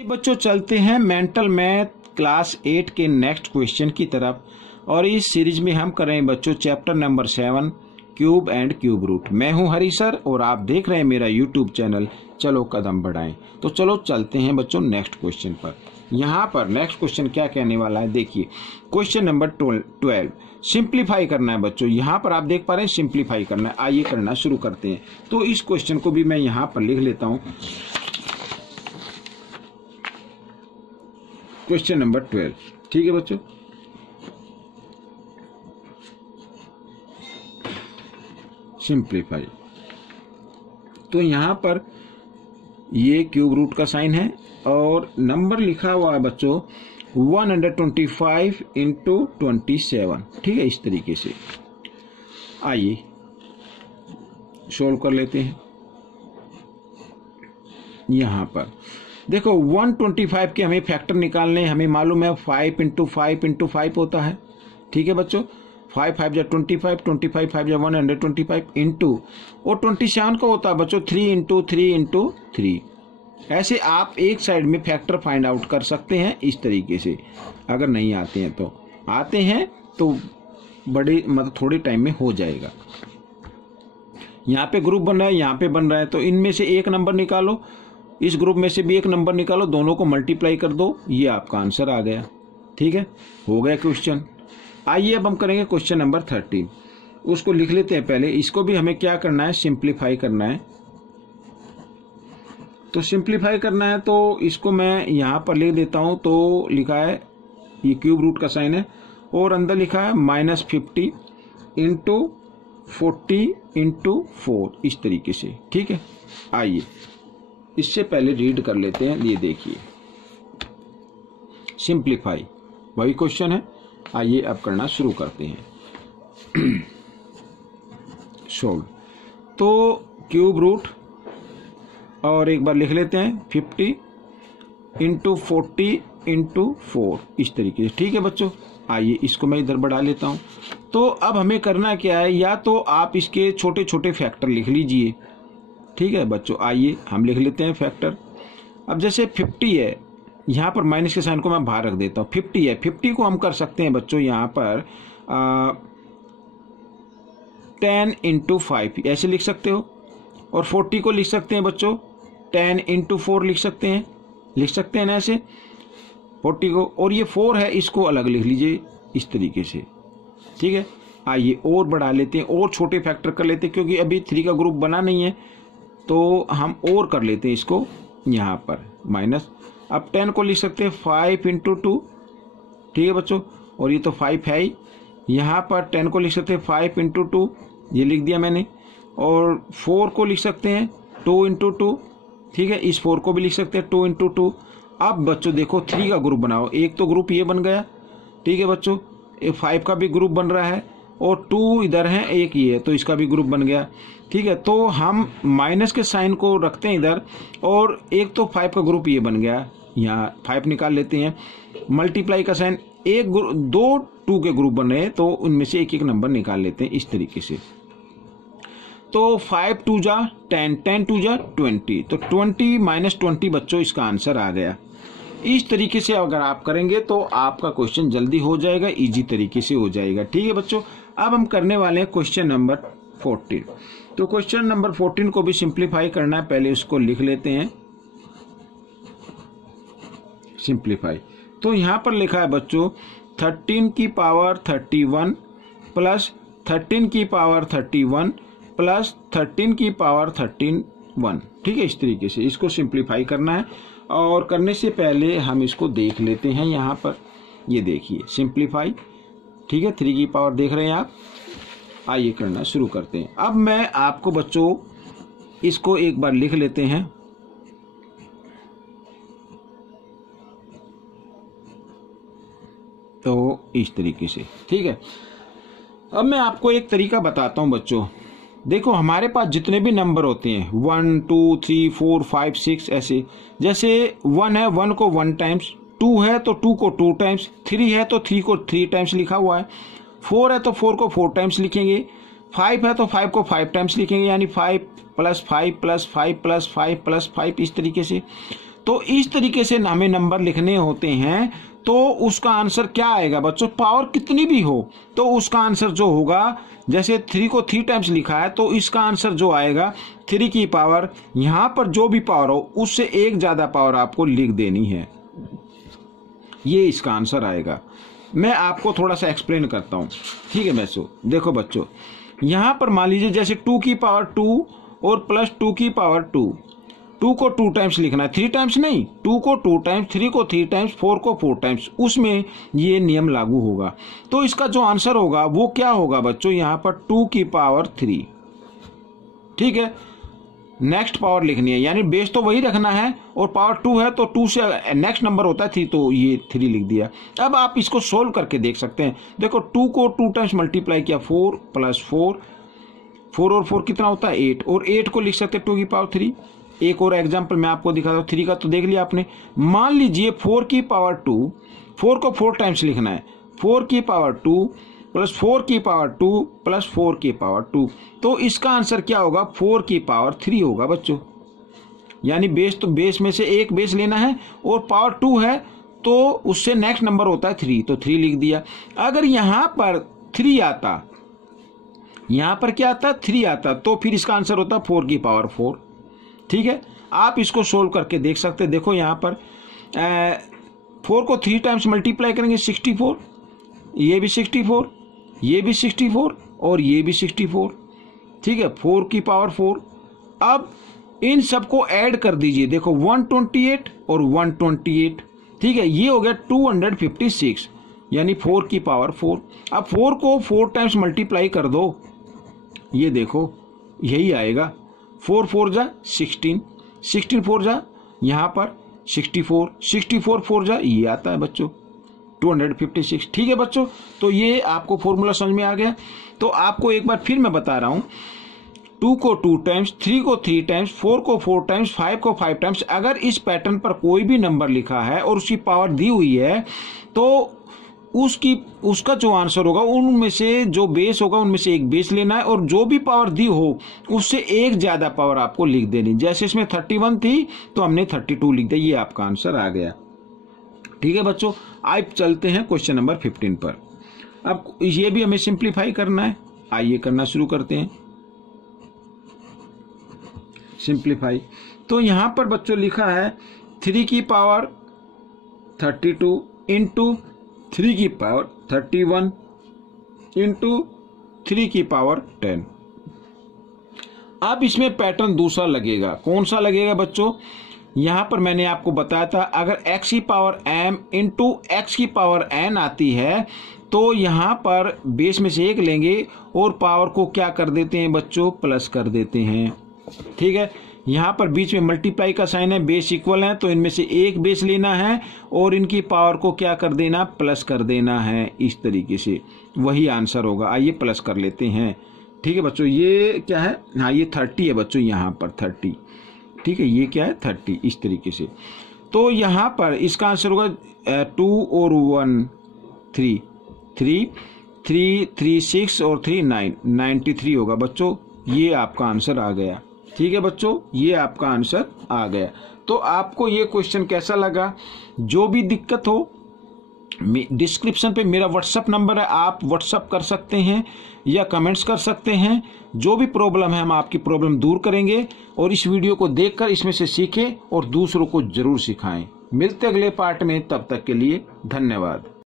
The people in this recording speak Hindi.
बच्चों चलते हैं मेंटल मैथ क्लास 8 के नेक्स्ट क्वेश्चन की तरफ। और इस सीरीज में हम करें बच्चों chapter number 7 cube and cube root. मैं हूं हरी सर और आप देख रहे हैं मेरा यूट्यूब चैनल चलो कदम बढ़ाएं। तो चलो चलते हैं बच्चों नेक्स्ट क्वेश्चन पर। यहाँ पर नेक्स्ट क्वेश्चन क्या कहने वाला है, देखिए क्वेश्चन नंबर 12 सिंप्लीफाई करना है बच्चों। यहाँ पर आप देख पा रहे हैं सिंप्लीफाई करना है। आइए करना शुरू करते हैं। तो इस क्वेश्चन को भी मैं यहाँ पर लिख लेता हूँ। क्वेश्चन नंबर 12, ठीक है बच्चों। सिंप्लीफाई, तो यहां पर ये क्यूब रूट का साइन है और नंबर लिखा हुआ है बच्चों 125 इंटू 27, ठीक है। इस तरीके से आइए सोल्व कर लेते हैं। यहां पर देखो 125 के हमें फैक्टर निकालने, हमें मालूम है 5 इंटू 5 इंटू 5 होता है, ठीक है बच्चों। 5 5 जा 25, 25 5 जा 125 इंटू, और 27 का होता है बच्चों 3 इंटू 3 इंटू 3। ऐसे आप एक साइड में फैक्टर फाइंड आउट कर सकते हैं इस तरीके से। अगर नहीं आते हैं तो आते हैं तो बड़े मतलब थोड़े टाइम में हो जाएगा। यहाँ पे ग्रुप बन रहा है, यहाँ पे बन रहा है, तो इनमें से एक नंबर निकालो, इस ग्रुप में से भी एक नंबर निकालो, दोनों को मल्टीप्लाई कर दो, ये आपका आंसर आ गया, ठीक है। हो गया क्वेश्चन। आइए अब हम करेंगे क्वेश्चन नंबर 13। उसको लिख लेते हैं पहले। इसको भी हमें क्या करना है, सिंप्लीफाई करना है। तो सिंप्लीफाई करना है तो इसको मैं यहाँ पर लिख देता हूँ। तो लिखा है ये क्यूब रूट का साइन है और अंदर लिखा है -50 इंटू 40 इंटू 4, इस तरीके से, ठीक है। आइए इससे पहले रीड कर लेते हैं। ये देखिए सिंप्लीफाई वही क्वेश्चन है। आइए अब करना शुरू करते हैं। सोल्व, तो क्यूब रूट और एक बार लिख लेते हैं 50 इंटू 40 इंटू 4, इस तरीके से, ठीक है बच्चों। आइए इसको मैं इधर बढ़ा लेता हूं। तो अब हमें करना क्या है, या तो आप इसके छोटे छोटे फैक्टर लिख लीजिए, ठीक है बच्चों। आइए हम लिख लेते हैं फैक्टर। अब जैसे 50 है, यहाँ पर माइनस के साइन को मैं बाहर रख देता हूँ। 50 है, 50 को हम कर सकते हैं बच्चों यहाँ पर 10 इंटू 5 ऐसे लिख सकते हो। और 40 को लिख सकते हैं बच्चों 10 इंटू 4 लिख सकते हैं ना ऐसे 40 को। और ये 4 है, इसको अलग लिख लीजिए इस तरीके से, ठीक है। आइए और बढ़ा लेते हैं, और छोटे फैक्टर कर लेते हैं, क्योंकि अभी 3 का ग्रुप बना नहीं है तो हम और कर लेते हैं इसको यहाँ पर माइनस। अब 10 को लिख सकते हैं 5 इंटू 2, ठीक है बच्चों। और ये तो 5 है ही, यहाँ पर 10 को लिख सकते हैं 5 इंटू 2, ये लिख दिया मैंने। और 4 को लिख सकते हैं 2 इंटू 2, ठीक है। इस 4 को भी लिख सकते हैं 2 इंटू 2। अब बच्चों देखो 3 का ग्रुप बनाओ, एक तो ग्रुप ये बन गया, ठीक है बच्चों। 5 का भी ग्रुप बन रहा है और 2 इधर है, एक ये है, तो इसका भी ग्रुप बन गया, ठीक है। तो हम माइनस के साइन को रखते हैं इधर, और एक तो 5 का ग्रुप ये बन गया, यहाँ 5 निकाल लेते हैं। मल्टीप्लाई का साइन, एक दो 2 के ग्रुप बन रहे हैं, तो उनमें से एक एक नंबर निकाल लेते हैं इस तरीके से। तो 5 2 जा 10, 10 2 जा 20, तो 20 माइनस 20 बच्चों इसका आंसर आ गया। इस तरीके से अगर आप करेंगे तो आपका क्वेश्चन जल्दी हो जाएगा, इजी तरीके से हो जाएगा, ठीक है बच्चों। अब हम करने वाले हैं क्वेश्चन नंबर 14। तो क्वेश्चन नंबर 14 को भी सिंप्लीफाई करना है। पहले उसको लिख लेते हैं सिंप्लीफाई। तो यहां पर लिखा है बच्चों 13 की पावर 31 प्लस 13 की पावर 31 प्लस 13 की पावर 31, ठीक है। इस तरीके से इसको सिंप्लीफाई करना है। और करने से पहले हम इसको देख लेते हैं। यहाँ पर ये देखिए सिंप्लीफाई, ठीक है। 3 की पावर देख रहे हैं आप। आइए करना शुरू करते हैं। अब मैं आपको बच्चों इसको एक बार लिख लेते हैं। तो इस तरीके से, ठीक है। अब मैं आपको एक तरीका बताता हूं बच्चों। देखो हमारे पास जितने भी नंबर होते हैं 1 2 3 4 5 6 ऐसे, जैसे 1 है 1 को 1 टाइम्स, 2 है तो 2 को 2 टाइम्स, 3 है तो 3 को 3 टाइम्स लिखा हुआ है, 4 है तो 4 को 4 टाइम्स लिखेंगे, 5 है तो 5 को 5 टाइम्स लिखेंगे, यानी 5 प्लस 5 प्लस 5 प्लस 5 प्लस 5, इस तरीके से। तो इस तरीके से हमें नंबर लिखने होते हैं। तो उसका आंसर क्या आएगा बच्चों, पावर कितनी भी हो तो उसका आंसर जो होगा, जैसे 3 को 3 टाइम्स लिखा है तो इसका आंसर जो आएगा 3 की पावर, यहां पर जो भी पावर हो उससे एक ज्यादा पावर आपको लिख देनी है, ये इसका आंसर आएगा। मैं आपको थोड़ा सा एक्सप्लेन करता हूं, ठीक है बच्चों। देखो बच्चों, यहां पर मान लीजिए जैसे 2 की पावर 2 और प्लस 2 की पावर 2 को 2 टाइम्स लिखना है, 3 टाइम्स नहीं, 2 को 2 टाइम्स, 3 को 3 टाइम्स, 4 को 4 टाइम्स, उसमें ये नियम लागू होगा। तो इसका जो आंसर होगा वो क्या होगा बच्चों, यहां पर 2 की पावर 3, ठीक है। नेक्स्ट पावर लिखनी है, यानी बेस तो वही रखना है और पावर 2 है तो 2 से नेक्स्ट नंबर होता है 3, तो ये 3 लिख दिया। अब आप इसको सोल्व करके देख सकते हैं। देखो 2 को 2 टाइम्स मल्टीप्लाई किया, 4 प्लस 4, 4 और 4 कितना होता है 8, और 8 को लिख सकते हैं 2 की पावर 3। एक और एग्जाम्पल मैं आपको दिखाता हूँ, 3 का तो देख लिया आपने। मान लीजिए 4 की पावर 2, 4 को 4 टाइम्स लिखना है, 4 की पावर 2 प्लस 4 की पावर 2 प्लस 4 की पावर 2, तो इसका आंसर क्या होगा, 4 की पावर 3 होगा बच्चों। यानी बेस तो बेस में से एक बेस लेना है और पावर 2 है तो उससे नेक्स्ट नंबर होता है 3, तो 3 लिख दिया। अगर यहां पर 3 आता, यहां पर क्या आता, 3 आता, तो फिर इसका आंसर होता 4 की पावर 4, ठीक है। आप इसको सोल्व करके देख सकते हैं। देखो यहां पर 4 को 3 टाइम्स मल्टीप्लाई करेंगे 64, ये भी 64, ये भी 64 और ये भी 64, ठीक है, 4 की पावर 4। अब इन सबको ऐड कर दीजिए, देखो 128 और 128, ठीक है, ये हो गया 256, यानी 4 की पावर 4। अब 4 को 4 टाइम्स मल्टीप्लाई कर दो, ये देखो यही आएगा, 4 4 जा 16, 16 4 जा यहां पर 64, 64 4 जा ये आता है बच्चों 256, ठीक है बच्चों। तो ये आपको फॉर्मूला समझ में आ गया। तो आपको एक बार फिर मैं बता रहा हूं, 2 को 2 टाइम्स, 3 को 3 टाइम्स, 4 को 4 टाइम्स, 5 को 5 टाइम्स, अगर इस पैटर्न पर कोई भी नंबर लिखा है और उसकी पावर दी हुई है तो उसका जो आंसर होगा उनमें से जो बेस होगा उनमें से एक बेस लेना है और जो भी पावर दी हो उससे एक ज्यादा पावर आपको लिख देनी। जैसे इसमें 31 थी तो हमने 32 लिख दिया, ये आपका आंसर आ गया, ठीक है बच्चों। आइए चलते हैं क्वेश्चन नंबर 15 पर। अब ये भी हमें सिंप्लीफाई करना है, आइए करना शुरू करते हैं सिंप्लीफाई। तो यहां पर बच्चों लिखा है 3 की पावर 32 इंटू 3 की पावर 31 इंटू 3 की पावर 10। अब इसमें पैटर्न दूसरा लगेगा, कौन सा लगेगा बच्चों, यहां पर मैंने आपको बताया था अगर x की पावर m इंटू x की पावर n आती है तो यहां पर बेस में से एक लेंगे और पावर को क्या कर देते हैं बच्चों, प्लस कर देते हैं, ठीक है। यहां पर बीच में मल्टीप्लाई का साइन है, बेस इक्वल है तो इनमें से एक बेस लेना है और इनकी पावर को क्या कर देना, प्लस कर देना है, इस तरीके से वही आंसर होगा। आइए प्लस कर लेते हैं, ठीक है बच्चों। ये क्या है, हाँ ये 30 है बच्चों, यहां पर 30, ठीक है, ये क्या है 30, इस तरीके से। तो यहां पर इसका आंसर होगा 2 और 1 3 3 3 3 6 और 3 9 93 होगा बच्चों, ये आपका आंसर आ गया, ठीक है बच्चों, ये आपका आंसर आ गया। तो आपको ये क्वेश्चन कैसा लगा, जो भी दिक्कत हो डिस्क्रिप्शन पे मेरा व्हाट्सएप नंबर है, आप व्हाट्सएप कर सकते हैं या कमेंट्स कर सकते हैं। जो भी प्रॉब्लम है हम आपकी प्रॉब्लम दूर करेंगे और इस वीडियो को देखकर इसमें से सीखें और दूसरों को जरूर सिखाएं। मिलते अगले पार्ट में, तब तक के लिए धन्यवाद।